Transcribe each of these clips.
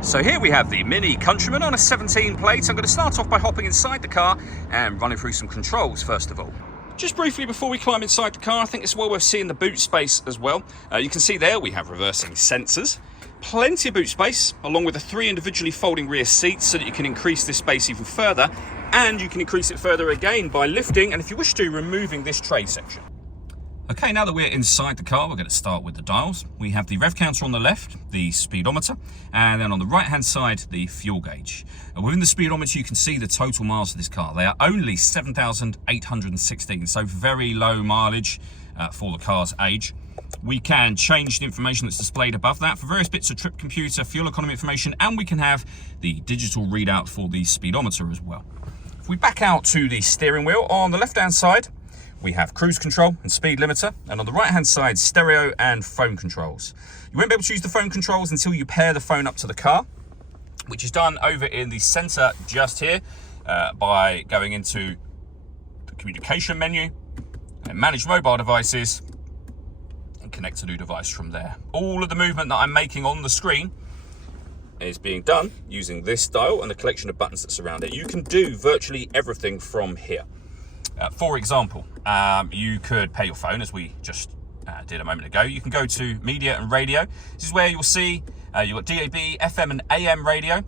So here we have the Mini Countryman on a 17 plate. I'm going to start off by hopping inside the car and running through some controls first of all. Just briefly before we climb inside the car, I think it's well worth seeing the boot space as well. You can see there we have reversing sensors. Plenty of boot space, along with the 3 individually folding rear seats so that you can increase this space even further. And you can increase it further again by lifting, and if you wish to, removing this tray section. Okay, now that we're inside the car, we're going to start with the dials. We have the rev counter on the left, the speedometer, and then on the right-hand side, the fuel gauge. Within the speedometer, you can see the total miles of this car. They are only 7,816, so very low mileage for the car's age. We can change the information that's displayed above that for various bits of trip computer, fuel economy information, and we can have the digital readout for the speedometer as well. If we back out to the steering wheel, on the left-hand side, we have cruise control and speed limiter, and on the right hand side, stereo and phone controls. You won't be able to use the phone controls until you pair the phone up to the car, which is done over in the center just here by going into the communication menu and manage mobile devices and connect to new device from there. All of the movement that I'm making on the screen is being done using this dial and the collection of buttons that surround it. You can do virtually everything from here. For example, you could pay your phone, as we just did a moment ago. You can go to media and radio. This is where you'll see you've got DAB, FM and AM radio.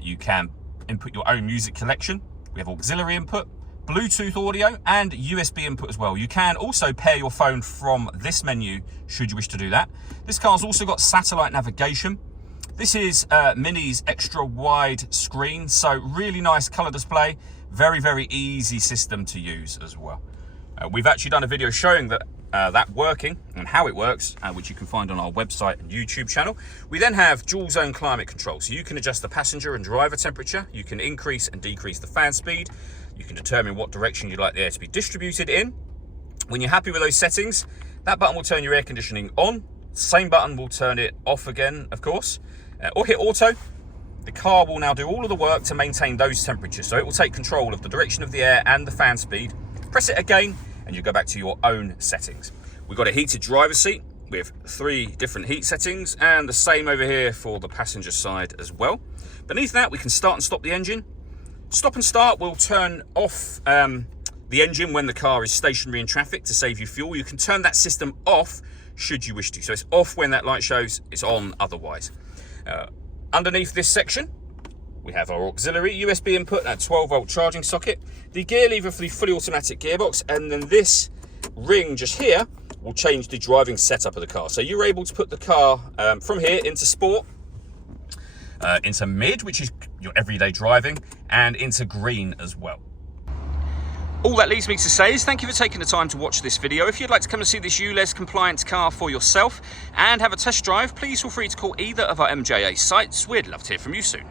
You can input your own music collection. We have auxiliary input, Bluetooth audio and USB input as well. You can also pair your phone from this menu should you wish to do that. This car's also got satellite navigation. This is Mini's extra wide screen, so really nice color display. Very, very easy system to use as well. We've actually done a video showing that working and how it works, which you can find on our website and YouTube channel. We then have dual zone climate control, so you can adjust the passenger and driver temperature. You can increase and decrease the fan speed. You can determine what direction you'd like the air to be distributed in. When you're happy with those settings, that button will turn your air conditioning on. Same button will turn it off again, of course, or hit auto. The car will now do all of the work to maintain those temperatures. So it will take control of the direction of the air and the fan speed. Press it again and you go back to your own settings. We've got a heated driver's seat with 3 different heat settings, and the same over here for the passenger side as well. Beneath that, we can start and stop the engine. Stop and start will turn off the engine when the car is stationary in traffic to save you fuel. You can turn that system off should you wish to. So it's off when that light shows, it's on otherwise. Underneath this section, we have our auxiliary USB input and 12-volt charging socket, the gear lever for the fully automatic gearbox, and then this ring just here will change the driving setup of the car. So you're able to put the car from here into sport, into mid, which is your everyday driving, and into green as well. All that leaves me to say is thank you for taking the time to watch this video. If you'd like to come and see this ULEZ compliant car for yourself and have a test drive, please feel free to call either of our MJA sites. We'd love to hear from you soon.